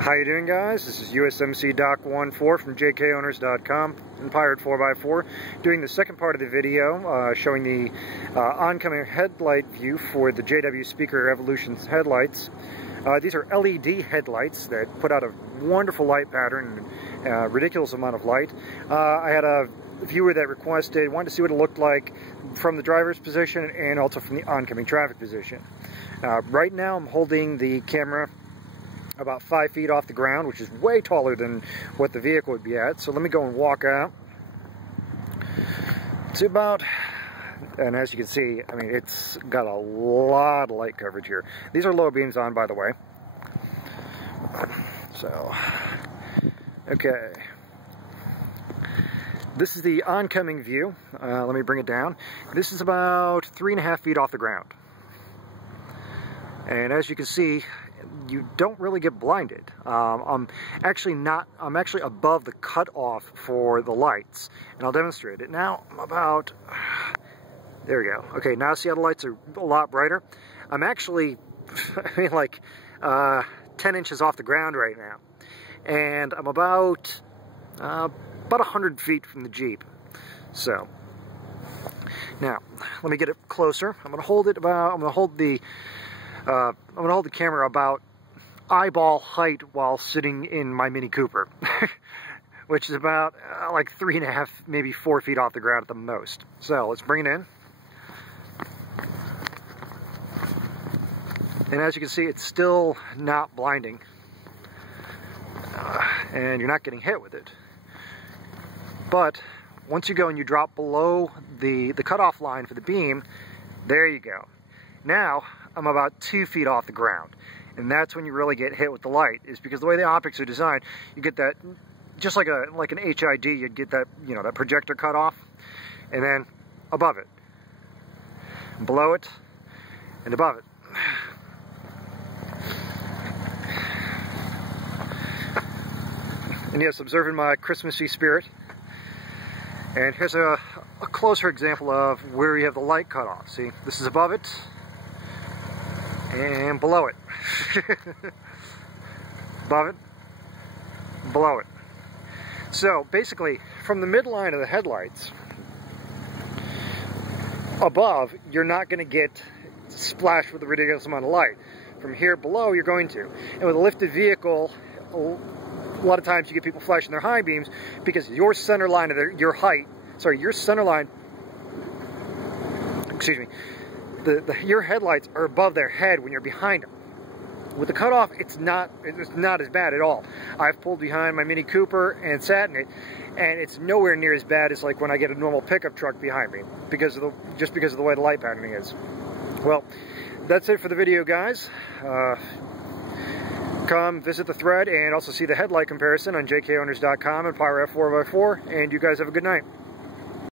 How you doing, guys? This is USMC Doc 14 from JKOwners.com and Pirate 4x4 doing the second part of the video showing the oncoming headlight view for the JW Speaker Evolution's headlights. These are LED headlights that put out a wonderful light pattern and ridiculous amount of light. I had a viewer that wanted to see what it looked like from the driver's position and also from the oncoming traffic position. Right now I'm holding the camera about 5 feet off the ground, which is way taller than what the vehicle would be at. So let me go and walk out. It's about, and as you can see, I mean, it's got a lot of light coverage here. These are low beams on, by the way. So, okay. This is the oncoming view. Let me bring it down. This is about 3.5 feet off the ground. And as you can see, you don't really get blinded. I'm actually above the cutoff for the lights, and I'll demonstrate it. Now I'm about, there we go. Okay, now see how the lights are a lot brighter? I'm actually, I mean, like 10 inches off the ground right now, and I'm about 100 feet from the Jeep. So now let me get it closer. I'm gonna hold the camera about eyeball height while sitting in my Mini Cooper, which is about like 3.5, maybe 4 feet off the ground at the most. So let's bring it in. And as you can see, it's still not blinding. And you're not getting hit with it. But once you go and you drop below the cutoff line for the beam, there you go. Now I'm about 2 feet off the ground. And that's when you really get hit with the light, is because the way the optics are designed, you get that, just like an HID, you'd get that, you know, that projector cutoff, and then above it, below it, and above it. And yes, observing my Christmassy spirit. And here's a closer example of where you have the light cutoff. See, this is above it, and below it. Above it, below it. So basically, from the midline of the headlights above, you're not going to get splashed with a ridiculous amount of light. From here below, you're going to. And with a lifted vehicle, a lot of times you get people flashing their high beams because your center line of your center line, excuse me, your headlights are above their head when you're behind them. With the cutoff, it's not as bad at all. I've pulled behind my Mini Cooper and sat in it, and it's nowhere near as bad as like when I get a normal pickup truck behind me, just because of the way the light patterning is. Well, that's it for the video, guys. Come visit the thread and also see the headlight comparison on JKOwners.com and Pirate 4x4, and you guys have a good night.